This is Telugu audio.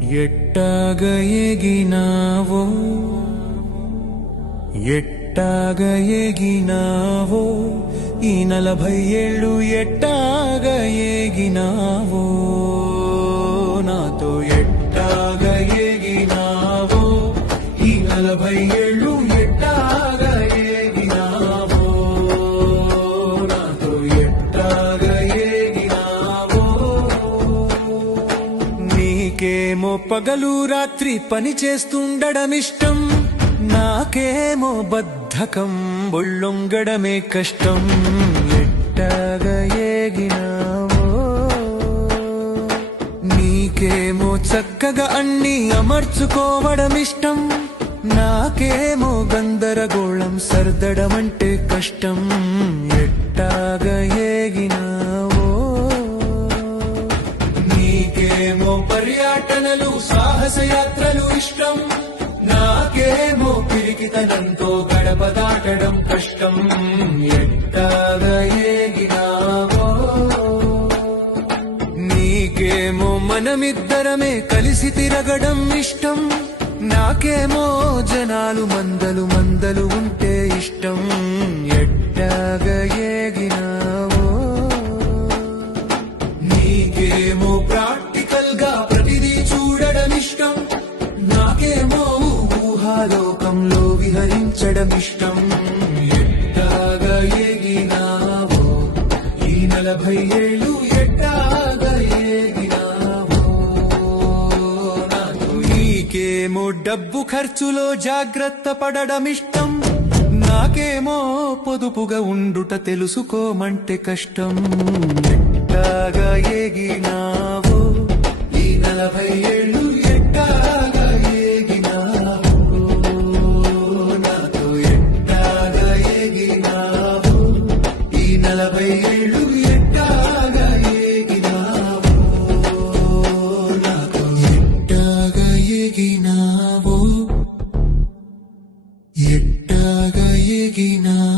ఎట్టాగ ఎగినావో ఎట్టాగ ఎగినావో ఈ 40 ఏళ్ళు ఎట్టాగ ఎగినావో నాతో ఎట్టాగ ఎగినావో ఈ 40 ఏళ్ళు ఎట్టాగ ఎగినావో నాతో ఎట్టాగ ఎగినావో నీకేమో పగలు రాత్రి పని చేస్తుండడమిష్టం నాకేమో బద్ధకం బొళ్ళొంగడమే కష్టం ఎట్టాగ ఎగినావో నీకేమో చక్కగా అన్నీ అమర్చుకోవడమిష్టం నాకేమో గందరగోళం సర్దడమంటే కష్టం ఎట్టాగ ఎగినావో నీకేమో పర్యటనలు సాహసయాత్రలు ఇష్టం నాకేమో పిరికితనంతో గడప దాటడం కష్టం ఎట్టాగ ఎగినావో నీకేమో మనమిద్దరమే కలిసి తిరగడం ఇష్టం నాకేమో జనాలు మందలు మందలు ఉంటే ఇష్టం ఎట్టాగ ఎగినావో నీకేమో ప్రాక్టికల్ గా ప్రతిదీ చూడడం ఇష్టం నాకేమో ఊహాలోకంలో విహరించడం ఇష్టం ఎట్టాగ ఎగినావో ఈ 40 ఏళ్ళు ఎట్టాగ ఎగినావో నాకు నీకేమో డబ్బు ఖర్చులో జాగ్రత్త పడడం ఇష్టం నాకేమో పొదుపుగా ఉండుట తెలుసుకోమంటే కష్టం ఎట్టాగ ఎగినావో ఈ 40 ఏళ్ళు ఎట్టాగ ఎగినావో నాతో ఎట్టాగ ఎగినావో ఈ 40 ఏళ్ళు ఎట్టాగ ఎగినావో నాతో ఎట్టాగ ఎగినావో ఎట్టాగ ఎగినావో